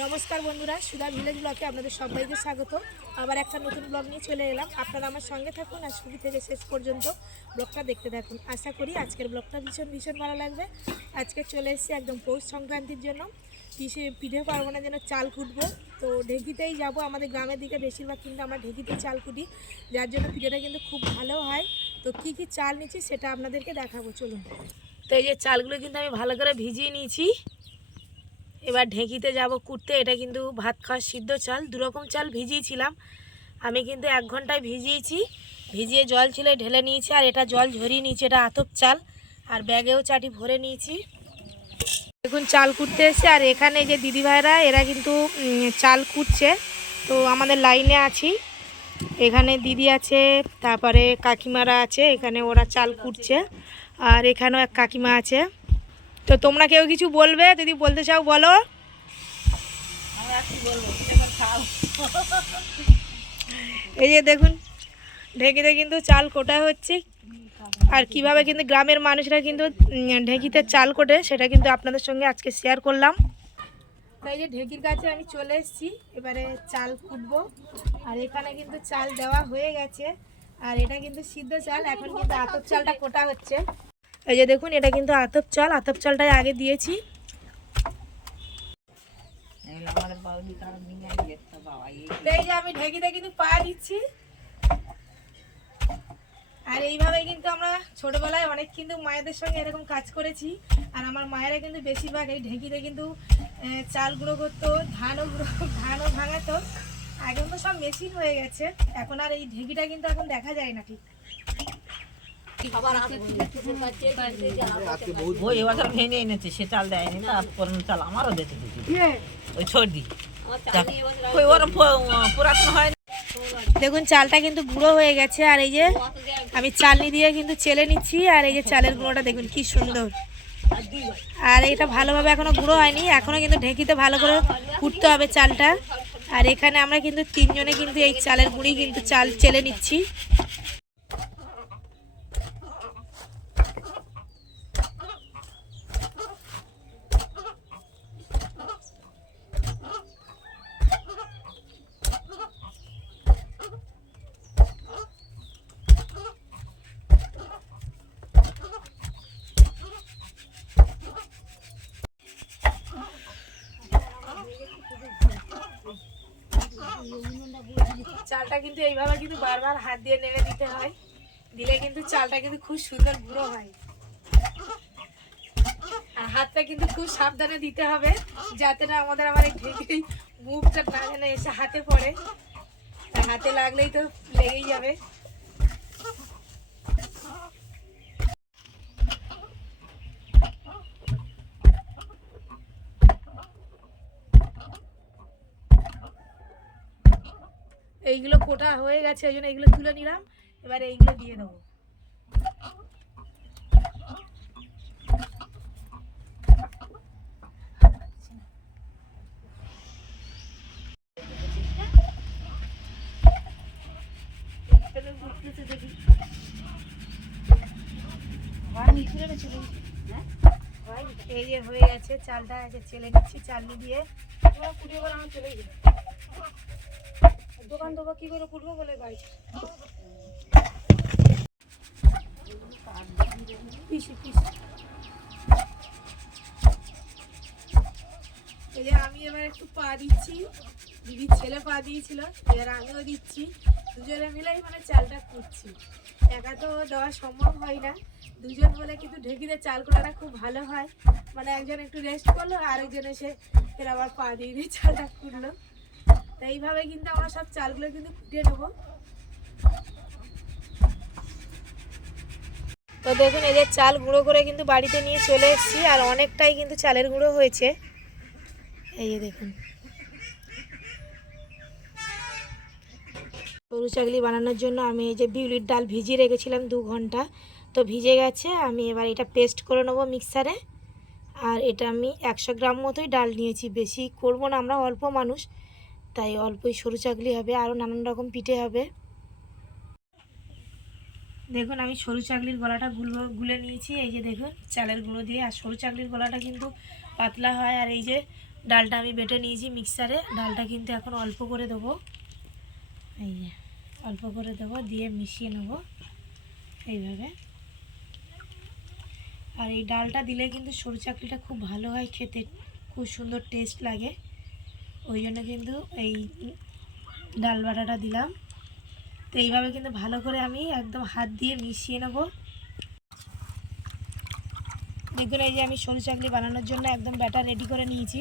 নমস্কার বন্ধুরা, সুধা ভিলেজ ব্লগে আপনাদের সবাইকে স্বাগত। আবার একটা নতুন ব্লগ নিয়ে চলে এলাম। আপনারা আমার সঙ্গে থাকুন আর শুরু থেকে শেষ পর্যন্ত ব্লগটা দেখতে থাকুন। আশা করি আজকের ব্লগটা ভীষণ ভীষণ ভালো লাগবে। আজকে চলে এসেছি একদম পৌষ সংক্রান্তির জন্য। পিঠে পিঠে পার্বণের জন্য চাল কুটবো। তো ঢেঁকিতেই যাব আমাদের গ্রামের দিকে, বেশিরভাগ কিন্তু আমরা ঢেকিতেই চাল কুটি। যার জন্য পিঠেটা কিন্তু খুব ভালো হয়। তো কি কি চাল নিচ্ছি সেটা আপনাদেরকে দেখাবো, চলুন। তো এই যে চালগুলো কিন্তু আমি ভালো করে ভিজিয়ে নিয়েছি। এবার ঢেঁকিতে যাব কুটতে, এটা কিন্তু ভাত খাওয়ার সিদ্ধ চাল, দুরকম চাল ভিজিয়েছিলাম। আমি কিন্তু এক ঘন্টায় ভিজিয়েছি, ভিজিয়ে জল ছিল ঢেলে নিয়েছি, আর এটা জল ঝরিয়ে নিয়েছি, এটা আতপ চাল, আর ব্যাগেও চাটি ভরে নিয়েছি। দেখুন, চাল কুটতে এসে আর এখানে যে দিদিভাইরা, এরা কিন্তু চাল কুটছে। তো আমাদের লাইনে আছি। এখানে দিদি আছে, তারপরে কাকিমারা আছে, এখানে ওরা চাল কুটছে, আর এখানেও এক কাকিমা আছে। তো তোমরা কেউ কিছু বলবে? যদি বলতে চাও, বলো। এই যে দেখুন, ঢেকিতে কিন্তু চাল কোটা হচ্ছে। আর কীভাবে কিন্তু গ্রামের মানুষরা কিন্তু ঢেঁকিতে চাল কোটে, সেটা কিন্তু আপনাদের সঙ্গে আজকে শেয়ার করলাম। তাই যে ঢেঁকির কাছে আমি চলে এসেছি, এবারে চাল কুটবো। আর এখানে কিন্তু চাল দেওয়া হয়ে গেছে। আর এটা কিন্তু সিদ্ধ চাল, এখন কিন্তু আতপ চালটা কোটা হচ্ছে। এই যে দেখুন, এটা কিন্তু আতপ চাল। আতপ চালটাই আগে দিয়েছি। এই যে আমি ঢেকিতে কিন্তু পা দিচ্ছি। আর এইভাবে কিন্তু আমরা ছোটবেলায় অনেক কিন্তু মায়েদের সঙ্গে এরকম কাজ করেছি। আর আমার মায়েরা কিন্তু বেশিরভাগ এই ঢেকিতে কিন্তু চাল গুঁড়ো করতো, ধানও গুঁড়ো, ধানও ভাঙাতো। এখন তো সব মেশিন হয়ে গেছে। এখন আর এই ঢেকিটা কিন্তু এখন দেখা যায় না ঠিক। ওই এবছর ভেঙে এনেছে সে চাল দেয়নি না পুরনো চাল আমারও দিতে ওই ছড়ি ওই ওর পুরাতন হয় দেখুন চালটা কিন্তু গুঁড়ো হয়ে গেছে আর এই যে আমি চালনি দিয়ে কিন্তু চেলে নিচ্ছি আর এই যে চালের গুঁড়োটা দেখুন কি সুন্দর। আর এটা ভালোভাবে এখনও গুঁড়ো হয়নি এখনও কিন্তু ঢেকিতে ভালো করে কুটতে হবে চালটা। আর এখানে আমরা কিন্তু তিনজনে কিন্তু এই চালের গুঁড়ি কিন্তু চাল চেলে নিচ্ছি। চালটা কিন্তু এইভাবে কিন্তু বারবার হাত দিয়ে নেড়ে দিতে হয়। দিলে কিন্তু চালটা কিন্তু খুব সুন্দর গুঁড়ো হয়। আর হাতটা কিন্তু খুব সাবধানে দিতে হবে, যাতে না আমাদের আমার ঢেকে মুখটা না যেন এসে হাতে পড়ে। হাতে লাগলেই তো লেগেই যাবে। এইগুলো কোটা হয়ে গেছে, ওই জন্য এইগুলো তুলে নিলাম, এবার এইগুলো দিয়ে দেবো। এই যে হয়ে গেছে, চালটা চেলে নিচ্ছি, চালনি দিয়ে। পুড়িয়ে আমার চলে গেছে দোকান দেবো কি করে পুড়বো বলে যে আমি এবার একটু পা দিচ্ছি। দিদির ছেলে পা দিয়েছিল, এবার আমিও দিচ্ছি। দুজনে মিলেই মানে চালটা কুটছি একা তো দেওয়া সম্ভব হয় না। দুজন বলে কিন্তু ঢেকিতে চাল করাটা খুব ভালো হয়। মানে একজন একটু রেস্ট করল আর একজন এসে ফের আবার পা দিয়ে দিয়ে চালটা কুটলো এইভাবে কিন্তু আমরা সব চালগুলো কিন্তু ফুটিয়ে নেব। তো দেখুন এদের চাল গুঁড়ো করে কিন্তু বাড়িতে নিয়ে চলে এসেছি, আর অনেকটাই কিন্তু চালের গুঁড়ো হয়েছে। এই যে দেখুন। গরু চাগলি বানানোর জন্য আমি এই যে বিউলির ডাল ভিজিয়ে রেখেছিলাম দু ঘণ্টা। তো ভিজে গেছে, আমি এবার এটা পেস্ট করে নেব মিক্সারে। আর এটা আমি একশো গ্রাম মতোই ডাল নিয়েছি, বেশি করব না, আমরা অল্প মানুষ। তাই অল্পই সরু চাকলি হবে, আরও নানান রকম পিঠে হবে। দেখুন, আমি সরু চাকলির গলাটা গুলো গুলে নিয়েছি, এই যে দেখুন, চালের গুঁড়ো দিয়ে। আর সরু চাকলির গলাটা কিন্তু পাতলা হয়, আর এই যে ডালটা আমি বেটে নিয়েছি মিক্সারে, ডালটা কিন্তু এখন অল্প করে দেবো। এই যে, অল্প করে দেবো, দিয়ে মিশিয়ে নেব, এইভাবে। আর এই ডালটা দিলে কিন্তু সরু চাকলিটা খুব ভালো হয় খেতে, খুব সুন্দর টেস্ট লাগে। ওই জন্য কিন্তু এই ডাল বাটাটা দিলাম। তো এইভাবে কিন্তু ভালো করে আমি একদম হাত দিয়ে মিশিয়ে নেব। দেখুন, এই যে আমি সরু চাকলি বানানোর জন্য একদম ব্যাটার রেডি করে নিয়েছি।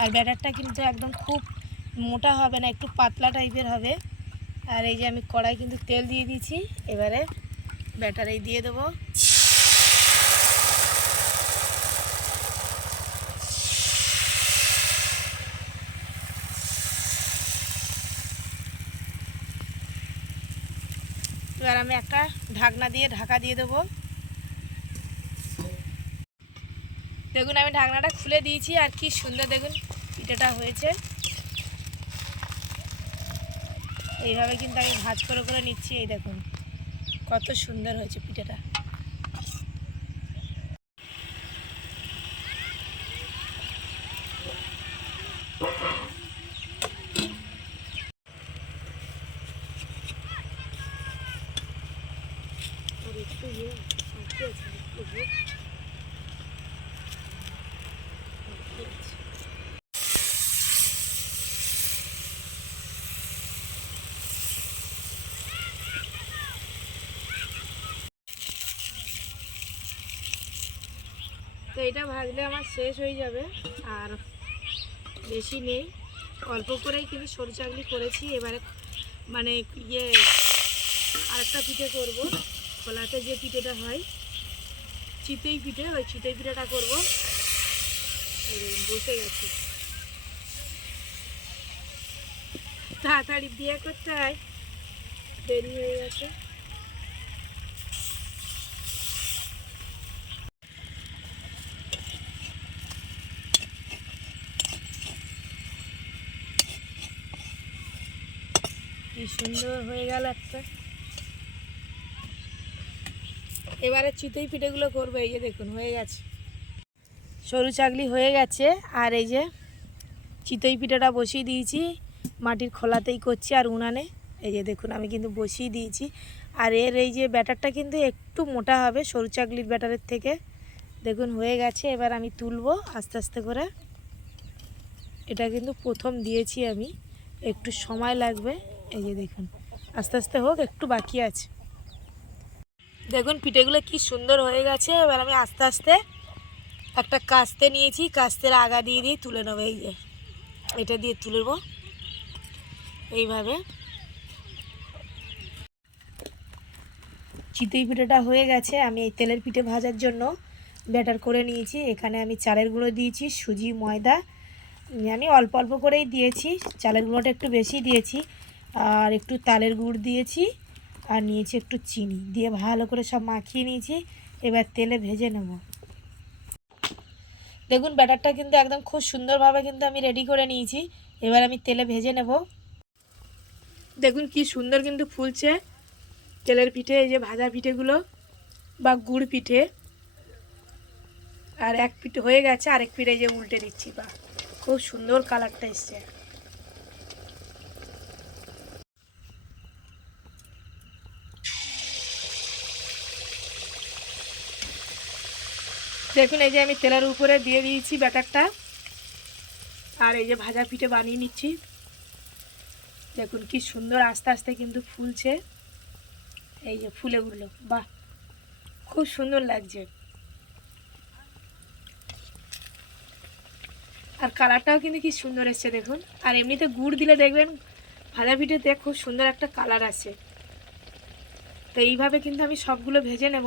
আর ব্যাটারটা কিন্তু একদম খুব মোটা হবে না, একটু পাতলা টাইপের হবে। আর এই যে আমি কড়াই কিন্তু তেল দিয়ে দিয়েছি। এবারে ব্যাটার এই দিয়ে দেবো। এবার আমি একটা ঢাকনা দিয়ে ঢাকা দিয়ে দেবো। দেখুন, আমি ঢাকনাটা খুলে দিয়েছি, আর কি সুন্দর দেখুন, পিঠেটা হয়েছে। এইভাবে কিন্তু আমি ভাজ করে করে নিচ্ছি, এই দেখুন, কত সুন্দর হয়েছে পিঠেটা আর একটু ইয়ে বাকি আছে, একটু ইয়ে। বাকি আছে। এটা ভাজলে আমার শেষ হয়ে যাবে। আর বেশি নেই। অল্প করেই কিন্তু সরু চাকলি করেছি। এবারে মানে ইয়ে আরেকটা পিঠে করব। খোলাতে যে পিঠেটা হয়, চিতই পিঠে, ওই চিতই পিঠেটা করব। বসে গেছে। তাড়াতাড়ি বিয়ে করতে হয়। দেরি হয়ে গেছে। সুন্দর হয়ে গেল একটা। এবারে চিতই পিঠেগুলো করব, এই যে দেখুন, হয়ে গেছে। সরু চাকলি হয়ে গেছে, আর এই যে চিতই পিঠাটা বসিয়ে দিয়েছি, মাটির খোলাতেই করছি আর উনানে। এই যে দেখুন, আমি কিন্তু বসিয়ে দিয়েছি। আর এর এই যে ব্যাটারটা কিন্তু একটু মোটা হবে, সরু চাকলির ব্যাটারের থেকে। দেখুন, হয়ে গেছে, এবার আমি তুলবো আস্তে আস্তে করে। এটা কিন্তু প্রথম দিয়েছি আমি, একটু সময় লাগবে। এই যে দেখুন, আস্তে আস্তে হোক, একটু বাকি আছে। দেখুন, পিঠেগুলো কি সুন্দর হয়ে গেছে। এবার আমি আস্তে আস্তে একটা কাস্তে নিয়েছি। কাস্তের আগা দিয়ে দিয়ে তুলে নেব, এই যে। এটা দিয়ে তুলব এইভাবে। চিতই পিঠেটা হয়ে গেছে। আমি এই তেলের পিঠে ভাজার জন্য ব্যাটার করে নিয়েছি। এখানে আমি চালের গুঁড়ো দিয়েছি, সুজি, ময়দা। আমি অল্প অল্প করেই দিয়েছি। চালের গুঁড়োটা একটু বেশি দিয়েছি। আর একটু তালের গুড় দিয়েছি আর নিয়েছি একটু চিনি। দিয়ে ভালো করে সব মাখিয়ে নিয়েছি। এবার তেলে ভেজে নেব। দেখুন, ব্যাটারটা কিন্তু একদম খুব সুন্দরভাবে কিন্তু আমি রেডি করে নিয়েছি। এবার আমি তেলে ভেজে নেব। দেখুন, কি সুন্দর কিন্তু ফুলছে। তেলের পিঠে, এই যে ভাজা পিঠেগুলো বা গুড় পিঠে। আর এক পিঠে হয়ে গেছে, আরেক পিঠে যে উল্টে দিচ্ছি, বা। খুব সুন্দর কালারটা এসছে। দেখুন, এই যে আমি তেলের উপরে দিয়ে দিয়েছি ব্যাটারটা। আর এই যে ভাজা পিঠে বানিয়ে নিচ্ছি। দেখুন, কি সুন্দর আস্তে আস্তে কিন্তু ফুলছে। এই যে ফুলে উঠল, বাহ! খুব সুন্দর লাগছে। আর কালারটাও কিন্তু কি সুন্দর এসছে, দেখুন। আর এমনিতে গুড় দিলে দেখবেন, ভাজা পিঠেতে খুব সুন্দর একটা কালার আছে তো এইভাবে কিন্তু আমি সবগুলো ভেজে নেব।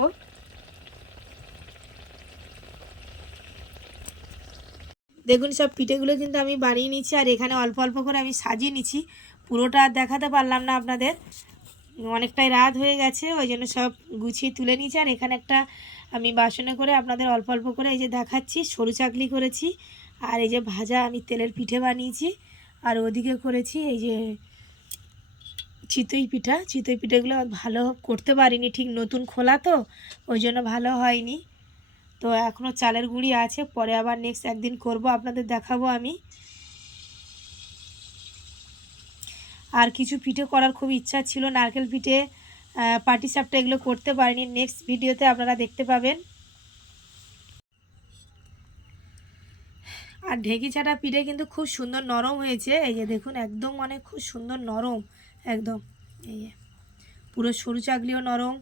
দেখুন সব পিঠেগুলো কিন্তু আমি বানিয়ে নিচ্ছি আর এখানে অল্প অল্প করে আমি সাজিয়ে নিচ্ছি। পুরোটা দেখাতে পারলাম না আপনাদের। অনেকটাই রাত হয়ে গেছে, ওই জন্য সব গুছিয়ে তুলে নিয়েছি। আর এখানে একটা আমি বাসনে করে আপনাদের অল্প অল্প করে এই যে দেখাচ্ছি, সরু চাকলি করেছি। আর এই যে ভাজা আমি তেলের পিঠে বানিয়েছি। আর ওদিকে করেছি এই যে চিতই পিঠা। চিতই পিঠেগুলো ভালো করতে পারিনি, ঠিক নতুন খোলা তো, ওই জন্য ভালো হয়নি। তো এখনও চালের গুঁড়ি আছে, পরে আবার নেক্সট একদিন করব, আপনাদের দেখাবো আমি। আর কিছু পিঠে করার খুব ইচ্ছা ছিল, নারকেল পিঠে পাটি সাপটা এগুলো করতে পারিনি নেক্সট ভিডিওতে আপনারা দেখতে পাবেন। আর ঢেঁকি ছাটা পিঠে কিন্তু খুব সুন্দর নরম হয়েছে, এই যে দেখুন, একদম মানে খুব সুন্দর নরম, একদম, এই যে। পুরো সরু চাকলিও নরম,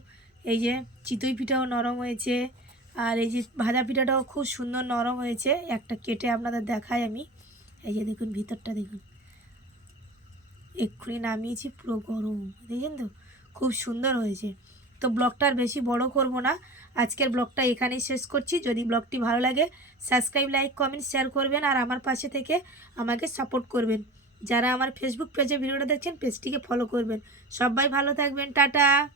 এই যে, চিতই পিঠাও নরম হয়েছে। আর এই যে ভাজা পিঠাটাও খুব সুন্দর নরম হয়েছে। একটা কেটে আপনাদের দেখাই আমি। এই যে দেখুন, ভিতরটা দেখুন। এক্ষুনি নামিয়েছি, পুরো গরম। দেখেন তো, খুব সুন্দর হয়েছে। তো ব্লগটা আর বেশি বড় করব না। আজকের ব্লগটা এখানেই শেষ করছি। যদি ব্লগটি ভালো লাগে সাবস্ক্রাইব লাইক কমেন্ট শেয়ার করবেন আর আমার পাশে থেকে আমাকে সাপোর্ট করবেন। যারা আমার ফেসবুক পেজে ভিডিওটা দেখছেন পেজটিকে ফলো করবেন। সবাই ভালো থাকবেন। টাটা!